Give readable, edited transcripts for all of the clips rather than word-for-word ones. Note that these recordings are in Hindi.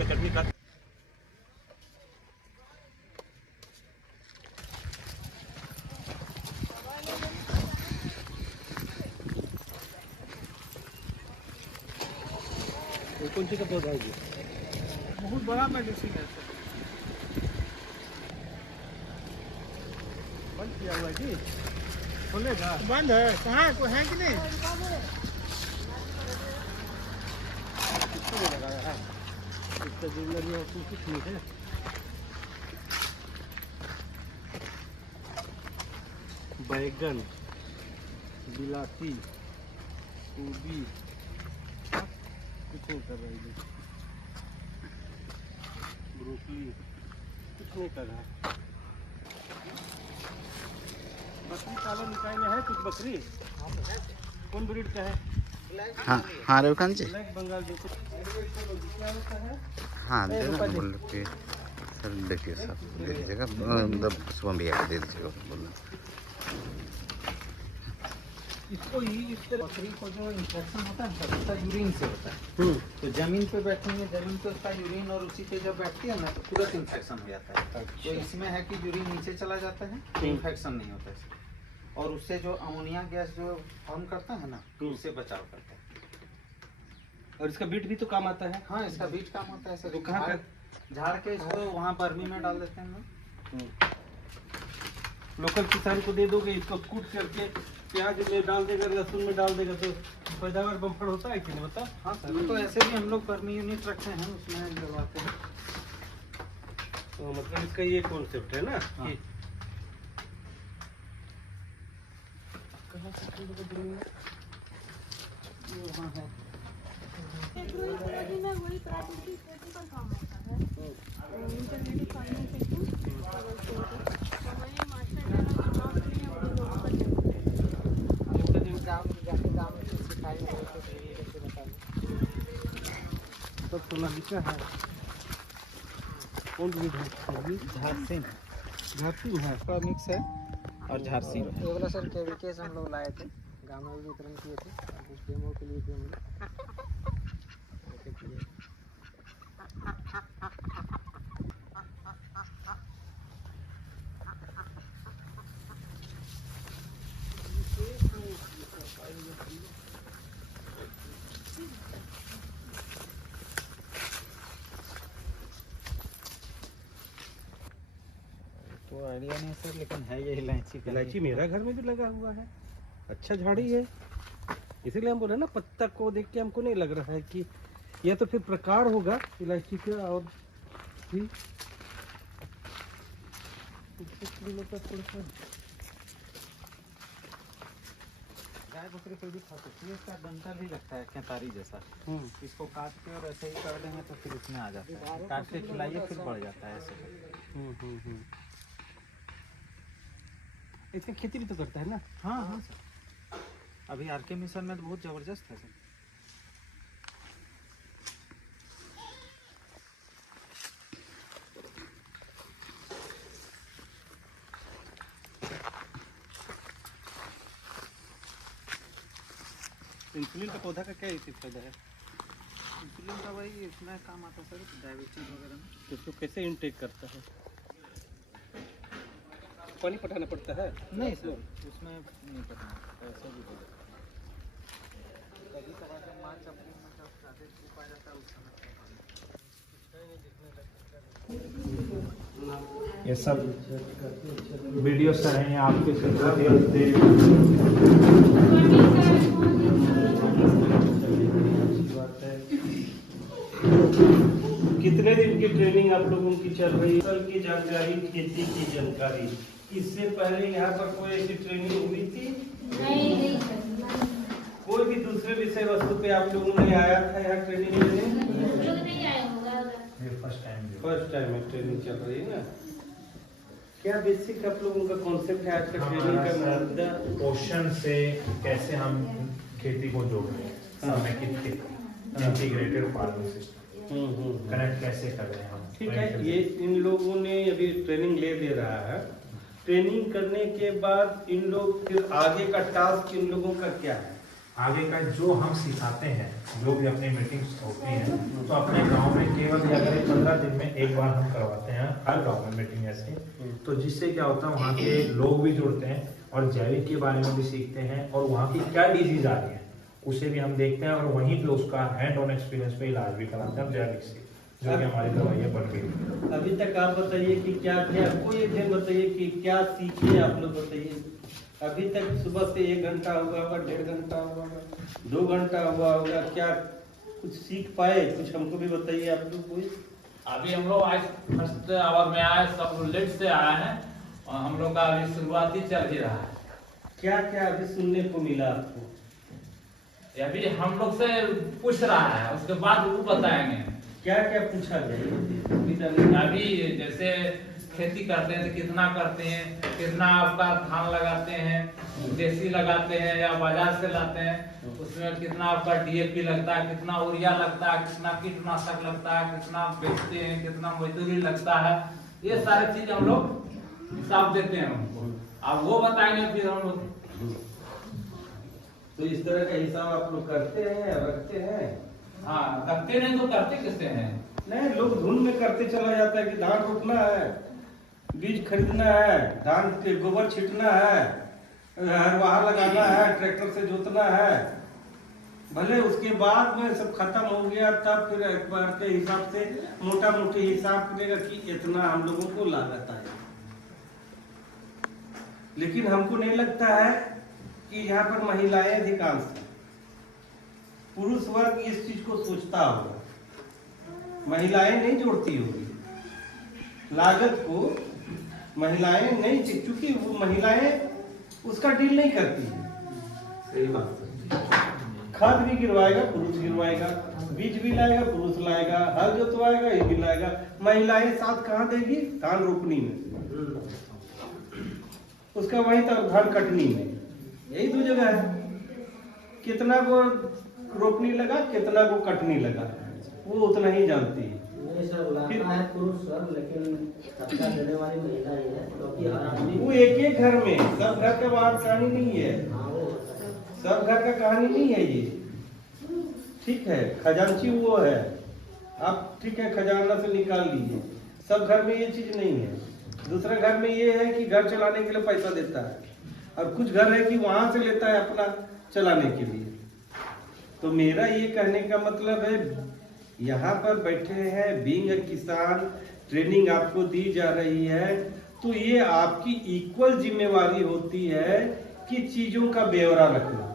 चटनी का कौन सी का पौधा है ये? बहुत बड़ा मेडिसिन है। बंद किया हुआ है जी, खोलेगा? बंद है, कहाँ कोई है कि नहीं? किसने लगाया है? इसका जिम्मेदारी और कुछ नहीं है। बैगन, बिलाती, गोभी, कुछ नहीं कर रहा है। ब्रोकली कुछ नहीं कर रहा। बकरी पालन निकाय में है कुछ बकरी? कौन ब्रीड का है? हाँ हाँ रविकांत जी, ब्लैक बंगाल जो कुछ क्या होता है? हाँ दे देना बोल के सर, देखिए सर दे दीजिएगा, मतलब शुभम भैया को दे दीजिएगा बोलना। इसको ही इस तरह बकरी को जो इन्फेक्शन होता है सर, उसका यूरिन से होता है। तो जमीन पे बैठेंगे, जमीन पे उसका यूरिन और उसी पे जब बैठती है ना तो तुरंत इन्फेक्शन हो जाता है। तो इसमें है कि यूरिन नीचे चला जाता है तो इन्फेक्शन नहीं होता इसमें, और उससे जो अमोनिया गैस जो फॉर्म करता है ना उससे बचाव करता है। और इसका बीट भी तो काम आता है। हाँ, इसका बीज काम होता है सर। तो कहाँ झाड़ के इसको वहाँ बर्मी में डाल देते हैं हम लोग। लोकल किसान को दे दोगे, इसको कूट करके प्याज में डाल देगा, लहसुन में डाल देगा तो पैदावार बम्फर होता है कि नहीं बता? हाँ सर, तो ऐसे भी हम लोग बर्मी यूनिट रखे हैं, उसमें डलवाते हैं। तो मतलब इसका ये कॉन्सेप्ट है ना। हाँ। कि कहाँ से ये वहाँ है। वही प्राकृतिक खेती का काम होता है। इंटरनेट फार्मिंग सेक्शन तो वही मास्टर जहाँ के नाम लिए वो लोगों का सिखाई तो सोनालिका है। कौन ब्रीड है? झारसीम झारसीम है। का मिक्स है और झारसीम है। ये वाला सर केवीके से हम लोग लाए थे, गाँव में भी वितरण किए थे, कुछ डेमो के लिए भी हम लोग तो आइडिया नहीं सर, लेकिन है ये इलायची का। इलायची मेरा घर में भी लगा हुआ है, अच्छा झाड़ी है। इसीलिए हम बोले ना, पत्ता को देख के हमको नहीं लग रहा है कि या तो फिर प्रकार होगा इलायची का। और भी गाय बकरी कोई भी खा सकती है। इसका डंठल भी लगता है केतारी जैसा। इसको काट के और ऐसे ही कर देंगे तो फिर इसमें आ जाता है। काट के खिलाइए फिर बढ़ जाता है ऐसे। इसकी खेती भी तो करता है ना? हाँ हाँ सर, अभी आरके मिशन में तो बहुत जबरदस्त है सर। इंसुलिन का पौधा का क्या फायदा है? इंसुलिन का भाई इसमें काम आता है सर, डायबिटीज वगैरह में। तो इसको कैसे इनटेक करता है? पानी पटाना पड़ता है? नहीं सर, उसमें नहीं पता, ऐसे भी हो जाता है। कभी कभार जब मार्च अप्रैल में जब ज़्यादा धूप आ जाता है उस समय ये सब वीडियो सर हैं आपके कितने दिन की ट्रेनिंग आप लोगों की चल रही है? फसल की जानकारी, खेती की जानकारी, इससे पहले यहाँ पर कोई ऐसी ट्रेनिंग हुई थी? नहीं कोई भी दूसरे विषय वस्तु पे आप लोगों ने आया था यहाँ ट्रेनिंग लेने? नहीं आया होगा। फर्स्ट टाइम है ट्रेनिंग चल रही है ना। क्या बेसिक आप लोगों का कॉन्सेप्ट है आज का ट्रेनिंग का मुद्दा? क्वेश्चन से कैसे हम खेती को जोड़ रहे हैं, समेकित खेती, इंटीग्रेटेड फार्मिंग सिस्टम कनेक्ट कैसे कर रहे हैं हम। ठीक है, ये इन लोगों ने अभी ट्रेनिंग ले दे रहा है। ट्रेनिंग करने के बाद इन लोग फिर आगे का टास्क इन लोगों का क्या है? आगे का जो हम सिखाते हैं, जो भी अपनी मीटिंग्स होती हैं, तो अपने गांव में केवल या करीब 15 दिन में एक बार हम करवाते हैं, हर गांव में मीटिंग ऐसी। तो जिससे क्या होता है, वहाँ के लोग भी जुड़ते हैं और जैविक के बारे में भी सीखते हैं, और वहाँ की क्या डिजीज आ रही है उसे भी हम देखते हैं, और वहीं पे उसका हैंड ऑन एक्सपीरियंस पे इलाज भी कराते हैं जैविक से, जो कि हमारी दवाइयाँ बन गई। अभी तक आप बताइए कि क्या क्या, कोई एक दिन बताइए कि क्या सीखे आप लोग, बताइए। अभी तक सुबह से 1 घंटा हुआ होगा, 1.5 घंटा हुआ होगा, 2 घंटा हुआ होगा, क्या कुछ सीख पाए? कुछ हमको भी बताइए आप लोग कोई। अभी हम लोग आज फर्स्ट आवर में आए, सब लेट से आए हैं और हम लोग का अभी शुरुआती चल ही रहा है। क्या क्या अभी सुनने को मिला आपको? अभी हम लोग से पूछ रहा है, उसके बाद वो बताएंगे क्या क्या पूछा गया? अभी जैसे खेती करते हैं तो कितना करते हैं, कितना आपका धान लगाते हैं, देसी लगाते हैं या बाजार से लाते हैं, उसमें कितना आपका डीएपी लगता है, कितना यूरिया लगता है, कितना कीटनाशक लगता है, कितना बेचते हैं, कितना मजदूरी लगता है, ये सारी चीज हम लोग हिसाब देते हैं उनको। अब वो बताएंगे फिर हम लोग। तो इस तरह का हिसाब आप लोग करते हैं, रखते हैं? हाँ, करते नहीं तो करते किससे हैं? नहीं, लोग धुन में करते चला जाता है कि धान रोपना है, बीज खरीदना है, धान के गोबर छींटना है, हरवाह लगाना है, ट्रैक्टर से जोतना है। भले उसके बाद में सब खत्म हो गया, तब फिर एक बार के हिसाब से मोटा मोटी हिसाब करेगा कि इतना हम लोगों को लागत आएगा। लेकिन हमको नहीं लगता है कि यहाँ पर महिलाएं अधिकांश हैं। पुरुष वर्ग इस चीज को सोचता होगा, महिलाएं नहीं जोड़ती होगी लागत को, महिलाएं नहीं, चूंकि वो महिलाएं उसका डील नहीं करती है। सही बात है। खाद भी गिरवाएगा पुरुष गिरवाएगा, बीज भी लाएगा पुरुष लाएगा, हल जोतवाएगा ये भी लाएगा। महिलाएं साथ कहाँ देगी? धान रोपनी में, उसका वहीं तक धान कटनी में, यही 2 जगह है। कितना को रोपनी लगा, कितना को कटनी लगा, वो उतना ही जानती है। लाता है पुरुष सब, लेकिन खर्चा देने वाली महिला ही है, क्योंकि हर आदमी वो एक घर में, सब घर का बाहर कहानी नहीं है, सब घर का कहानी नहीं है ये। ठीक है, खजांची वो है, आप ठीक है खजाना से निकाल लीजिए, सब घर में ये चीज नहीं है। दूसरा घर में ये है कि घर चलाने के लिए पैसा देता है, और कुछ घर है कि वहां से लेता है अपना चलाने के लिए। तो मेरा ये कहने का मतलब है, यहाँ पर बैठे हैं, बीइंग अ किसान, ट्रेनिंग आपको दी जा रही है, तो ये आपकी इक्वल जिम्मेवारी होती है कि चीजों का ब्यौरा रखना,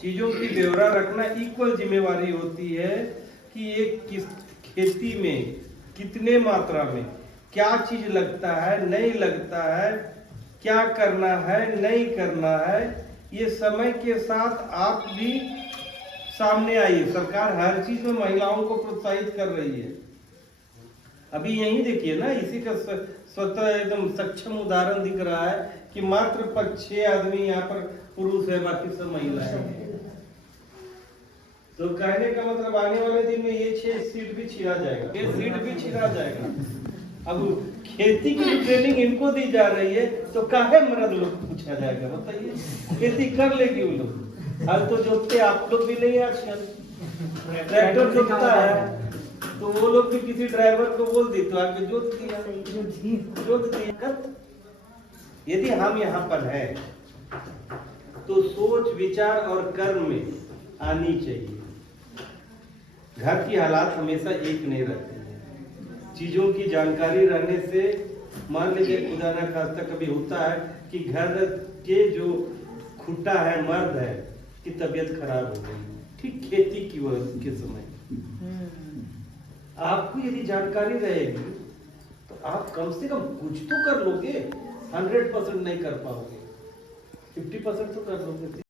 चीजों की ब्यौरा रखना इक्वल जिम्मेवारी होती है कि ये किस खेती में कितने मात्रा में क्या चीज लगता है, नहीं लगता है, क्या करना है, नहीं करना है। ये समय के साथ आप भी सामने आइए। सरकार हर चीज में महिलाओं को प्रोत्साहित कर रही है। अभी यही देखिए ना, इसी का स्वतः एकदम सक्षम उदाहरण दिख रहा है कि मात्र 6 आदमी यहाँ पर पुरुष है, बाकी सब महिलाएं हैं। तो कहने का मतलब आने वाले दिन में ये 6 सीट भी छिड़ा जाएगा, ये सीट भी छिड़ा जाएगा। अब खेती की ट्रेनिंग इनको दी जा रही है, तो काहे मर्द लोग पूछा जाएगा? बताइए, खेती कर लेगी वो लोग। हल तो जोतते आप लोग भी नहीं, आजकल ट्रैक्टर जोतता है, तो वो लोग भी किसी ड्राइवर को बोल दी तो आके जोत दिया। यदि हम यहाँ पर हैं तो सोच विचार और कर्म में आनी चाहिए। घर की हालात हमेशा एक नहीं रहती है। चीजों की जानकारी रहने से, मान लीजिए खुदा न खास्ता कभी होता है कि घर के जो खुट्टा है, मर्द है, की तबीयत खराब हो गई, ठीक खेती की वजह के समय, आपको यदि जानकारी रहेगी तो आप कम से कम कुछ तो कर लोगे। 100% नहीं कर पाओगे, 50% तो कर लोगे।